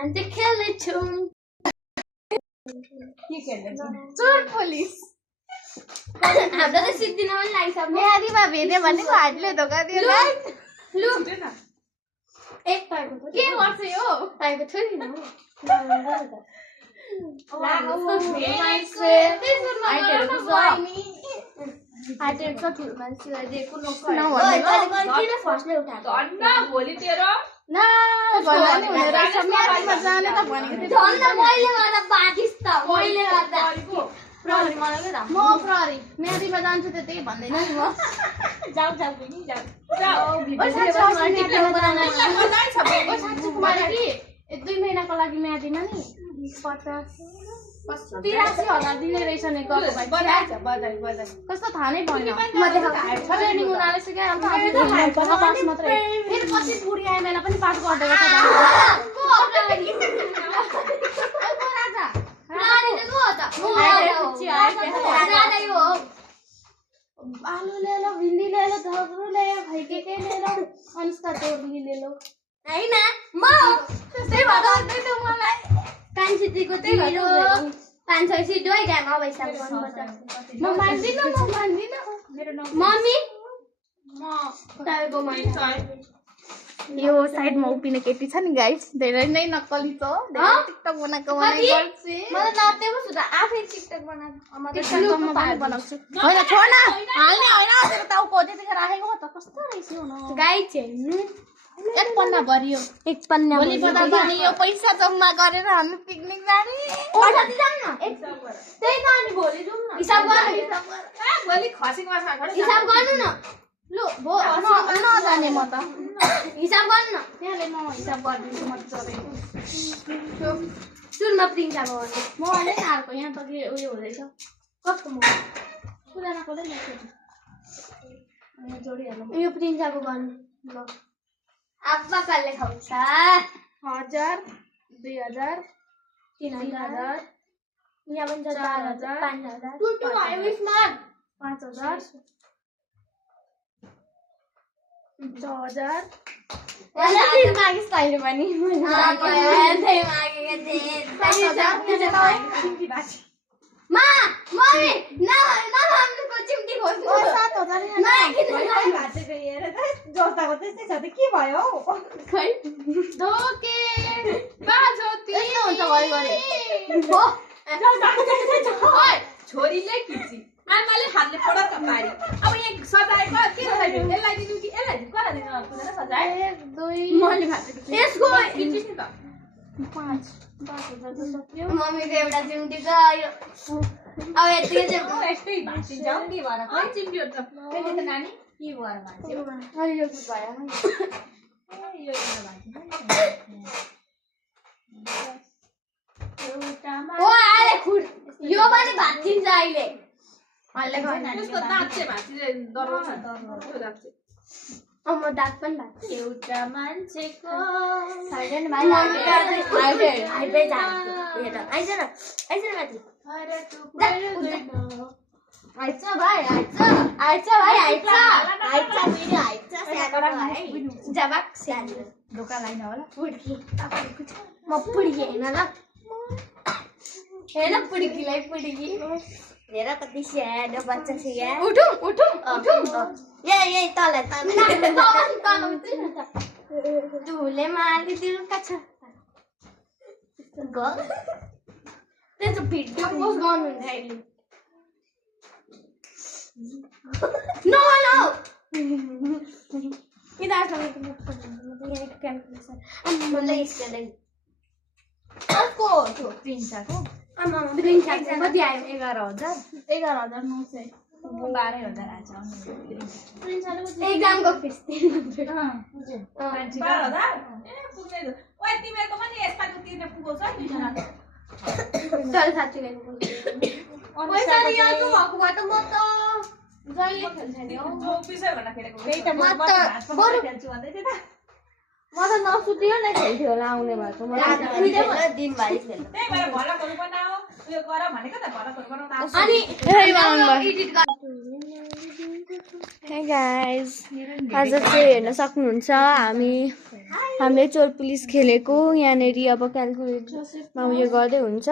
हामी चाहिँ खेल्दैछौँ के खेल्दैछौँ चोर पुलिस हाम्रो त सिद्धिन पनि लागिसक्यो मेहदीमा भेट्यो भनेको हातले धोका दियो लु छिटो न एक पाएको के गर्छ यो पाएको थोरै न भोलि तेरो म प्रहरी मेहदीमा जान्छु त त्यही भन्दैन नि म जाऊ बहिनी जाऊ 2 महिनाको लागि मेहदीमा नि 83,000 दिने रहेछ नि कस्तो थाहा नै भएन ट्रेनिङ उनीहरूले सिकाइहाल्छ पास मात्रै फेरि पछि बुढी आयो मेला पनि पास गर्दै आलु ले लो भिन्डी ले लो धगरू ले लो भाइके ले लो अनुष्का तोर्ली ले लो हैन म त्यस्तै भन्दै त मलाई कान्छीको त्यही हो 500 सिट हो गामा पैसा गर्नुपर्छ म मान्दिन मेरो नाम मम्मी म तपाईको मान्छ यो साइडमा उभिने केटी छ नि गाइस धेरै नै नक्कली छ टिकटक बनाएको बनाइ गर्छ म त नाच्दै बस्छु त आफै टिकटक बनाउँछु हैन छोड न हाल्ने हैन तेरो टाउको त्यतिखेर राखेको त कस्तो रहेछ हो न गाई चाहिँ एक पन्ना भरियो एक पन्ना भोलि पता पनि यो पैसा जम्मा गरेर हामी पिकनिक जाने पैसा दिजाम न त्यही त अनि भोलि जाउँ न हिसाब गर्नु भोलि खसीको माछा खाऊ हिसाब गर्नु न लु भो नजाने म त हिसाब गर्नु न त्यहाँले म हिसाब गरिदिन्छु मजाले सुनमा प्रिन्ट अब म अहिले अर्को यहाँ त के उयो हुँदैछ कसको म पुरानाकोले लेख्छु जोडिहाल्नु यो प्रिन्ट अब गर्नु ल आप्पा काले खाउँछ 1000 2000 3000 यहाँ पनि 4000 5000 टुटु भयो यसमा 5000 6000 मलाई दिन मागिस तैले पनि त्यही मागेको थिएँ मा मम्मी न हमको चिम्टी खोज्नु 7000 भाँचेको हेर त जोस्ताको त्यस्तै छ त के भयो खै धोके बाजोती यस्तो हुन्छ घरि हो छोरीले खिची आमाले हातले पडक्क पारी अब यहाँ सजाएको के सजाइदिनु यसलाई दिनु कि यसलाई दिनु कसलाई दिनु कुनै सजाए 1 2 मैले भाँचेको थिएँ यसको किन्दिस् नि त 5 5000 त सक्यो मम्मीको एउटा चिम्टी छ यो अब यति चाहिँ यस्तै भाँचिन्छौ के भएर खै चिम्टियो त त्यसले त नानी के भएर भाँच्यो अलि यो भयो यो भाँचिन्छ ओ आले खुर यो पनि भाँचिन्छ अहिले त्यसको दाँत चाहिँ भाँचिँदै डराउँछ त्यो दाँत चाहिँ म दाँत पनि भाँच्छु एउटा मान्छेको हाइडेन भाइ हाइडे जान्छ हेर आइज न माथि आइछ भाइ आइछ फेरि आइछ जबाक स्याहार ढोका लाइन होला पुड्की म पुड्की होइन ल हेर पुड्कीलाई पुड्की हेर कति स्याहार बच्चा स्याहार उठौँ यही तल धुले मालिदिनु का छ त्यसो भिडियो पोस्ट गर्नुहुन्छ अहिले नो मलाई स्क्यान को प्रिन्साको कति आयो 11900 12,000 आएछ एक्जामको फिस 12,000 पुग्ने ओए तिमीहरूको पनि यसपालि तिर्ने पुगो छ दुईजनाको चल साथी पैसा रियालको भएकोबाट म त जहिले खेल्छ नि हौ जो पिसै भनेर खेलेको त्यही त म त बरु खेल्छु भन्दै थियो त म त नसुतियो नै खेल्थ्यो होला आउने भएको म दिनभरि खेल्नु त्यही भएर भलकहरू बनाऊ उयो गर भनेको त भलकहरू बनाउन आउँछ अनि एडिट हे गाइस आज चाहिँ हेर्न सक्नुहुन्छ हामी हामीले चोर पुलिस खेलेको यहाँनिर अब क्यालकुलेटरमा उयो गर्दै हुन्छ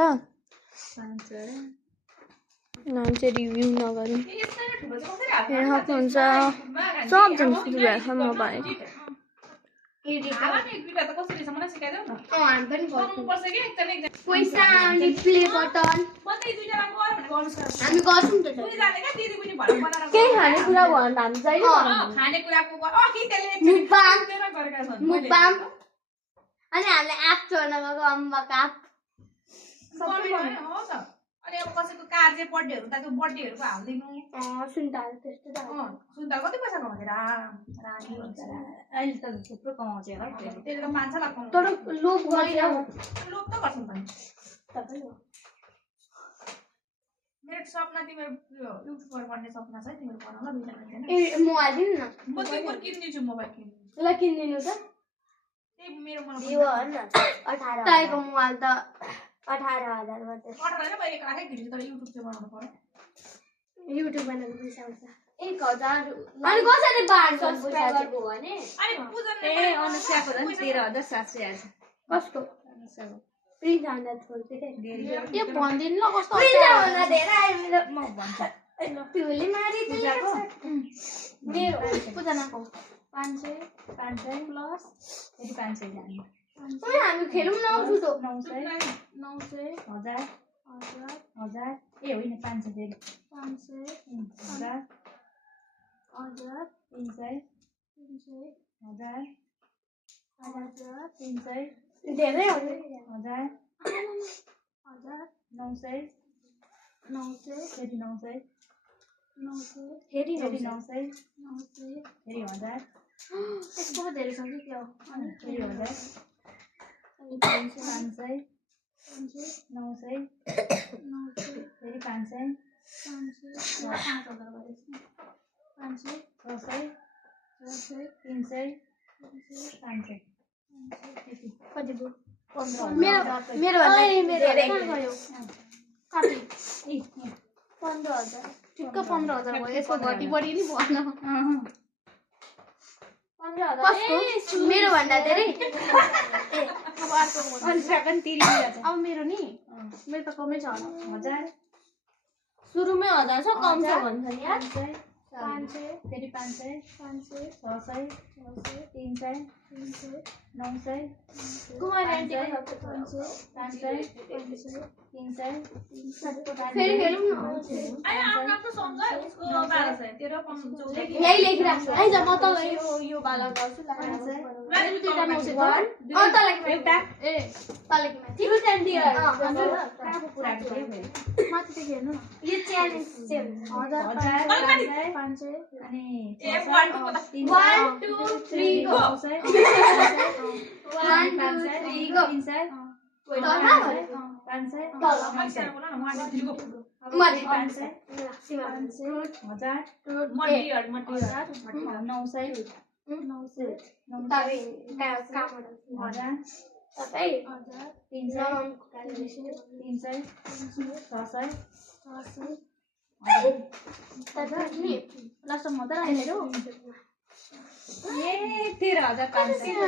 नाम चाहिँ रिभ्यू नगर्नु हेर्न सक्नुहुन्छ सबजना म भने पैसा अनि प्ले बटन हामी गर्छौँ त केही खानेकुरा भन्दा हामी जहिले मुक्बाम अनि हामीले एप चोर्न गएको अम्बक एप अनि अब कसैको कार चाहिँ बर्थडेहरू ताको बर्थडेहरूको हाल्दिनु सुन्ताल त्यस्तो त सुन्दा कति पैसा कमाउँछ रानी अहिले त थुप्रो कमाउँछ होला त्यसले त 5 लाख कमाउँछ तर लोभ गरेर लोभ त गर्छन् पनि मेरो सपना तिम्रो युट्युबर बन्ने सपना छ तिम्रो बनाउन दुईटा हैन ए मोबाइल दिनु न म तिम्रो किन्दिन्छु मोबाइल किन्नु ल किन्दिनु त त्यही मेरो मन यो हो न 18 ताईको मोबाइल त 18,000 मात्रै 18 हैन म एक लाखै किन्छु तर युट्युब चाहिँ बनाउनु पर्यो युट्युब बनाउनु पैसा आउँछ 1000 अनि कसरी बाड्छ सब्स्क्राइबरको भने अनि पूजन ए अनुष्काको झन् 13,700 आएछ कस्तो प्रिन्ट हान्दा थोल्थे के त्यो भन्दिन ल कस्तो प्रिन्ट हान्दा धेरै आयो मेरो म भन्छु पिउली मारी पूजाको मेरो पूजनाको 500 प्लस फेरि 500 जाने ओए हामी खेलौँ न आउँछु त 900 1000 ए होइन 500 फेरि 500 1000 300 300 धेरै हो 1000 900 फेरि 900 फेरि 900 फेरि 1000 यसको पो धेरै छ कि के हो फेरि 1000 अनि 500 900 फेरि 500 300 500 कति भयो 15,000 मेरो धेरै गयो कति 15,000 ठिक्क 15,000 भयो यसको घटी बढी नि भएन 15,000 मेरो भन्दा धेरै अब अर्को अनुष्का पनि तिरिरहेछ अब मेरो नि मेरो त कमै छ होला 1000 सुरुमै 1000 छ कम छ भन्छ नि यार 500 फेरि 500 600 300 900 कुमार आन्टी 500 300 फेरि खेलौँ न अनि आफ्नो आफ्नो सम्झ उसको 1200 तेरो 14 यही लेखिराख्छ है जब म त यो बाला गर्छु एउटा एउटा ए तले कि माथि रुटेन दिएर कहाँको कुरा गऱ्यो फेरि माथि त हेर्नु न यो च्यालेन्ज चाहिँ 500 अनि ए 1 2 3 1 2 3 गो 1 2 3 गो 500 मान्छे बोला न 1 2 3 गो माथि 500 सीमा 1000 मटियर 900 तबे काम 1000 तपाई 300 600 तपाईँ लास्ट म त मेरो ए 13,500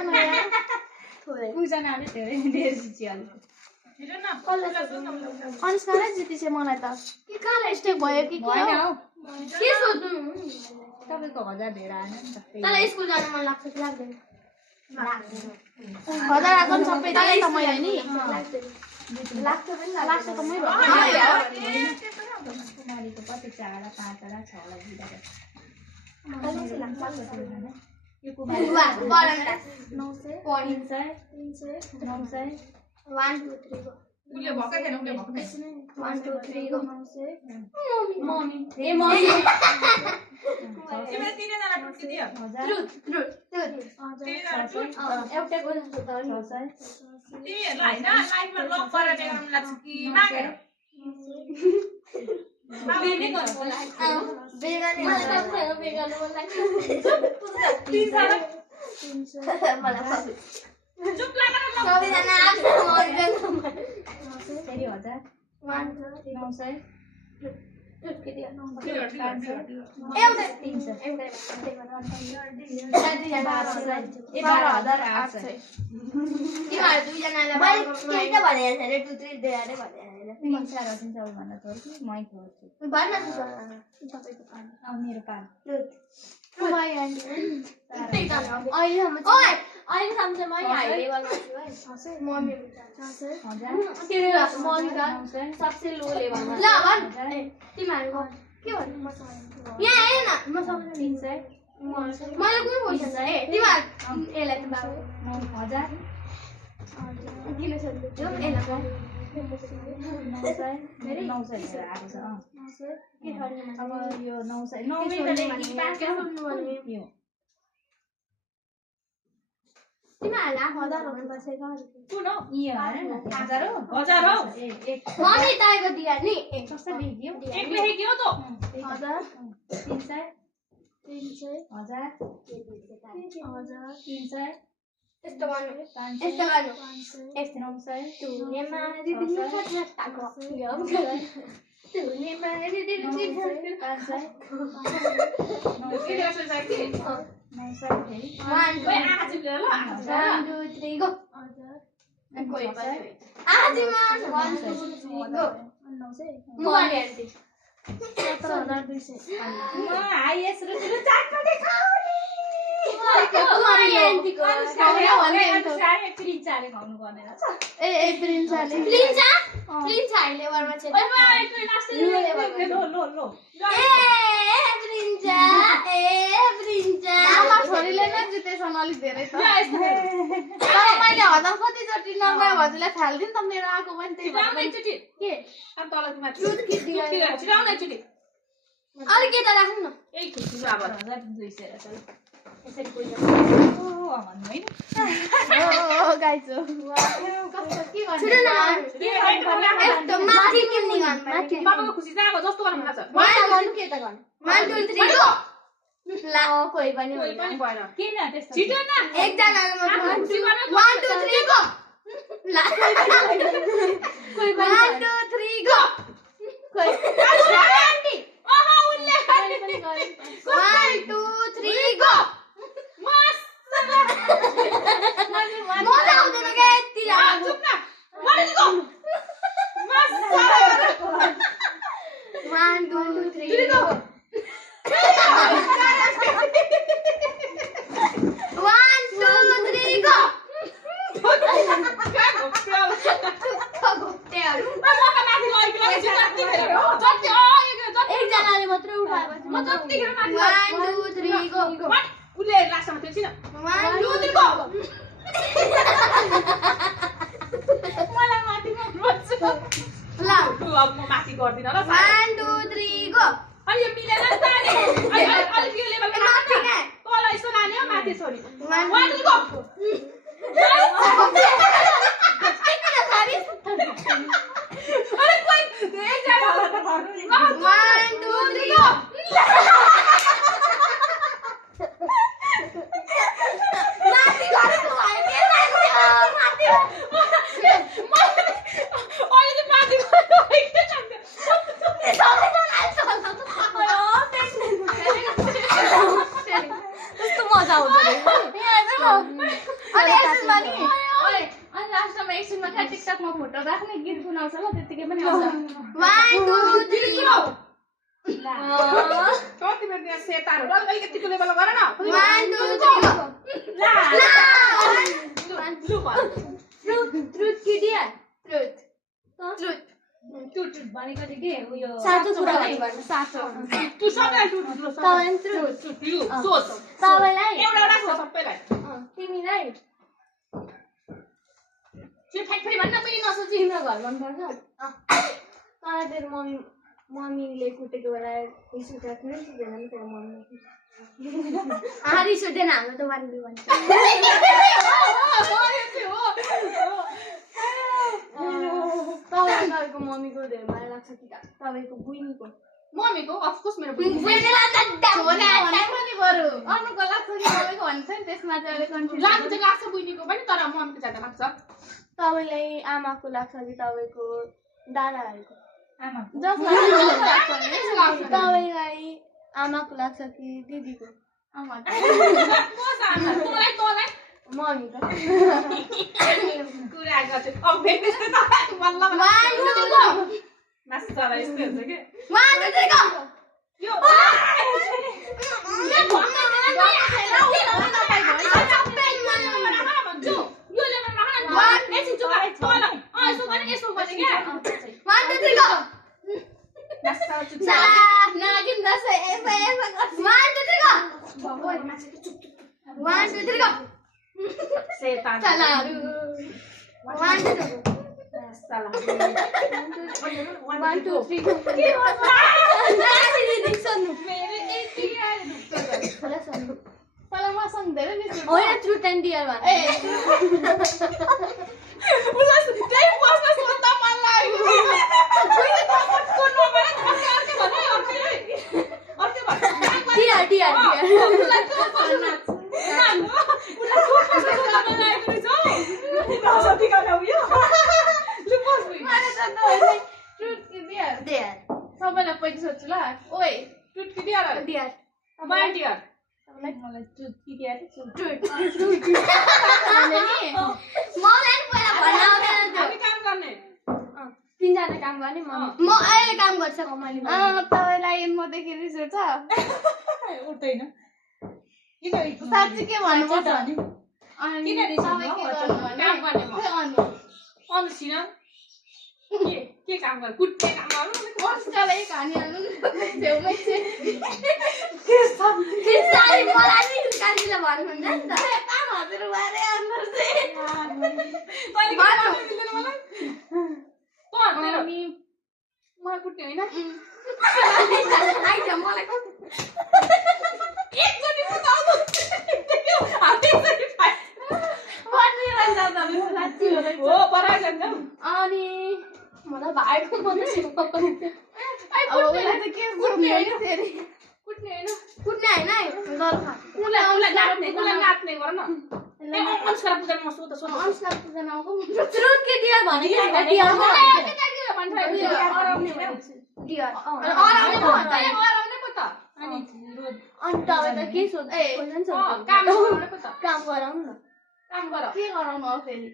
पूजना आले धेरै धेरै जित्यो हेर न अनुष्काले जितिछ मलाई त के कहाँ स्टेक भयो कि के के सोध्नु तपाईको 1000 धेरै आएन नि त तर स्कुल जान मन लाग्छ कि लाग्दैन 1000 आएको नि सबै दिए त मैले नि लाग्छ पनि लाग्छ त मै भयो कुमारीको कति 4 5 6 लाई दिँदा यो कुमारी 900 300 1 2 3 गो उले भकै थिएन उले भकै 1 2 3 गो मम्मी ए तिमीले मम्मी 3 जना टुक्की दियो एउटा गोल छ त नि तिमीहरुलाई हैन लाइफमा लक गरेर बेगाउन लाग्छ कि मागेर बेगानी गर्नु लाग्छ बेगानी मन लाग्छ 300 मलाई चुप लागेर लक सबैजना आफ्नो मन फेरि 1000 1 900 सबसे लो लेभलमा ल भन् तिमीहरुको के भन्नु म यहाँ आएन म सबैले 300 मैले कुन क्वेशन ए तिमीहरु एलाई त बाबु 1000 किन सोध्नु ए ल 900 आएको छ के गर्ने अब यो 900 तिमीहरुलाई 1000 हो भने बसेको कुन हो यी हैन 1000 हो मम्मी ताइको दिया नि कस्तो लेख्यो एक लेख्यो त 1000 300 1000 300 यस्तो गर्नु 500 यस्तो गर्नु 900 तुनेमा दिदी फटाको यो तुनेमा दिदी 500 के गर्छ साथी 900 ओइ आज ल 1 2 3 गो कोही पनि आजिमा 1 2 3 गो 900 मोबाइल हेर्दै 17200 म हाइएस्ट र तिम्रो चाटपटे खाउने कुमारी एन्टीको प्रिन्चाले खाउनु पर्ने रहेछ ए प्रिन्चाले प्रिन्चा अहिले वरमा छ लो ए प्रिन्चा आमा छोरीले नै जितेछन् अलिक धेरै त तर मैले 1000 कति चोटी नम्बर हजुरलाई फाल्दिन त मेरो आको पनि त्यही भएर एकचोटी के अब तलको माथि दुध कि दियो छिराउन एकचोटी अलिक यता राख्नु न एक खुसी अब 1200 रहेछ यसरी कोही भन्नु हैन ओ गाइस कस्तो के गर्नु यस्तो माथि किन्ने गर्नु माथि बाबाको खुसी जाको जस्तो गर्न मन लाग्छ मलाई गर्नु के त गर्नु 1 2 3 गो ला कोही पनि कोही पनि भएन किन त्यस्तो छिटो न एकजनाले म खुसी गर्न 1 2 3 गो ला कोही पनि 1 2 3 गो कोही आन्टी ओहो उल्ले 1 2 3 गो मजा आउँदैन के यति लाग्यो चुप न मलाई गो 1 2 3 गो 1 2 3 गो एकजनाले मात्रै उठाएपछि म जतिखेर माथि 1 2 3 गो उले लास्टमा त्यो छिन 1 2 3 गो मलाई माथि गर्नुपर्छ ल अब म माथि गर्दिन ल 1 2 3 गो अनि यो मिलेन नि त अनि अलि यो लेभलको माथि के तल यसो लाने हो माथि छोरी 1 1 गो अरे कोही एकजना 1 2 3 गो माथि गर्नु भयो के माथि अहिले माथि गर्नु के छ कस्तो मजा आउँछ अनि यसमा नि अनि लास्टमा एकछिनमा क्या टिकटकमा फोटो राख्ने गीत गुनाउँछ ल त्यतिकै पनि आउँछ 1 2 3 गो कति बेर त्यहाँ सेताहरू ल अलिकति लेभल गर न 1 2 3 गो ला लु ट्रुथ कि डियर ट्रुथ टुट भनेको चाहिँ के उयो साँचो कुरा भन्नु साँचो तु सबैलाई टुट तपाईँ ट्रुथ यु सोच तपाईलाई एउटा राख्छ सबैलाई तिमीलाई त्यो फ्याक्ट्री भन्न पनि नसोची तिम्रो घर मन पर्छ तर तेरो मम्मीले कुटेको बेला रिस उठेको थियो नि सुन्दैन नि तेरो मम्मीले रिस उठेन हाम्रो त 1 2 1 तपाईँको मम्मीको धेरै माया लाग्छ कि तपाईँको बुइनीको मम्मीको अफकोर्स मेरो अर्नुको लाग्छ कि तपाईँको भन्छ नि त्यसमा चाहिँ अलिक कन्फ्युज लाग्नु चाहिँ लाग्छ बुइनीको पनि तर मम्मीको ज्यादा लाग्छ तपाईँलाई आमाको लाग्छ कि तपाईँको दादाहरूको तपाईँलाई आमाको लाग्छ कि दिदीको आमाको मम्मीको कुरा गर्छु अब भेट्ने त बल्ल मास्टर यस्तो हुन्छ के यो सबैलाई पैसा सोध्छु ल ओइ टुटकी दिएर मलाई टुट कि दिएर हामी काम गर्ने तीनजना काम गर्ने म अहिले काम गर्छ तपाईँलाई मदेखि रिस उठ्छ उठ्दैन साँच्ची के भन्नुपर्छ किन रिस काम गर्ने म अनुसिन के काम गर्नु कुट्ने काम गर्नु मस्कालाई खानीहरु छेउमै छ मलाई कुट्ने होइन एकचोटि अनि मलाई भाइको मात्रै सिक्नु कुट्ने होइन नाच्ने गर न अनुष्का पूजामा म सोध अनुष्का पूजामा फ्रुट के दिया भने अनि तपाईँ त के सोध्छ काम गराउनु न काम गर के गराउनु हो फेरि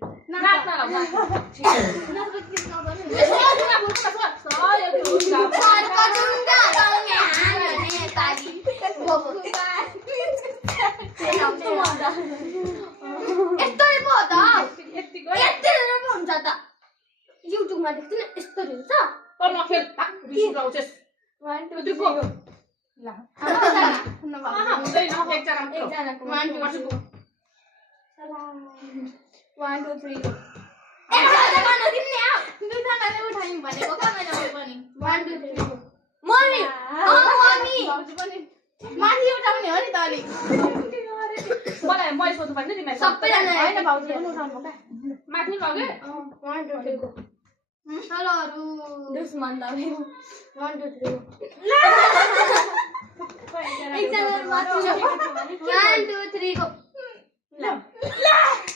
युट्युबमा देख्छु नि यस्तो हुन्छ माथि उठाउने हो नि त अलिक मलाई मैले सोध्नु पर्छ नि सबैजना होइन भाउजू पनि उठाउनु क्या माथि लगे तलहरू दुश्मन त 1 2 3 एकजना माथि 1 2 3 गो ल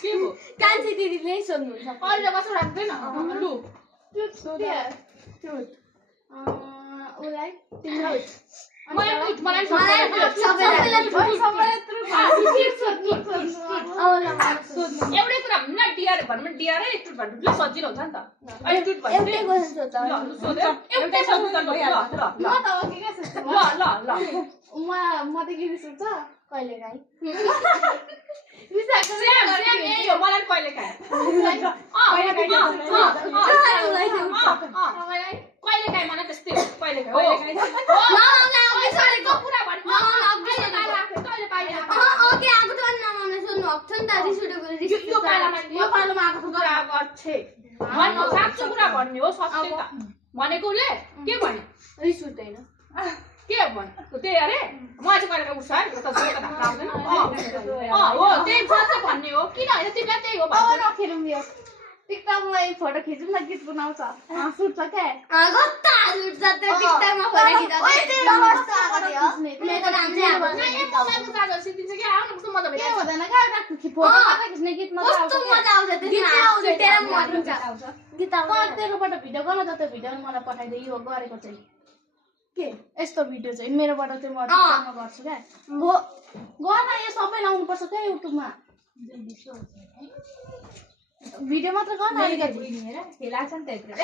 के हो कान्छी दिदीले सोध्नुहुन्छ अरू कसो राख्दैन लु उलाई तिमीलाई मलाई एउटै कुरा न डिआर भन्नु डिआर टुट भन्नु सजिलो हुन्छ नि त अहिले टुट भन्नु एउटै सोध्नु त ल म त के सोध्छ कहिले काहीँ मलाई कहिले काहीँ मलाई त्यस्तै कहिले साँचो कुरा भन्ने हो सत्य त भनेको उसले के भन्यो रिस उठ्दैन के भन्यो त्यही अरे म चाहिँ कहिले उठ्छ है हो त्यही सत्य भन्ने हो किन होइन तिमीलाई त्यही हो टिकटकमा एक फोटो खिचौँ न गीत बनाउँछ सुट्छ क्या कता उठ्छ त्यो टिकटकमा फोटो खिच्दा ओए त्यो कस्तो आएको थियो मेरो नाम चाहिँ आएको थियो सिद्धिन्छ क्या आउनु कस्तो मजा के भइरहेको हुँदैन क्या एउटा फोटो मात्र खिच्ने गीत मात्र आउँछ कस्तो क्या। मजा आउँछ त्यसमा सुटेर मर्नुहुन्छ गीत आउँछ तेरोबाट भिडियो गर्न त त्यो भिडियो मलाई पठाइदे यो गरेको चाहिँ के यस्तो भिडियो चाहिँ मेरोबाट चाहिँ म टिकटकमा गर्छु क्या गर्न यो सबै लाउनुपर्छ क्या युट्युबमा भिडियो मात्र गर्न अलिकति खेलाएको छ नि त यत्रो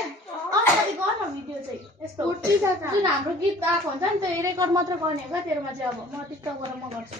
अलिकति गर्न भिडियो चाहिँ यस्तो जुन हाम्रो गीत आएको हुन्छ नि त्यो रेकर्ड मात्र गर्ने हो क्या तेरोमा चाहिँ अब म टिकटकबाट म गर्छु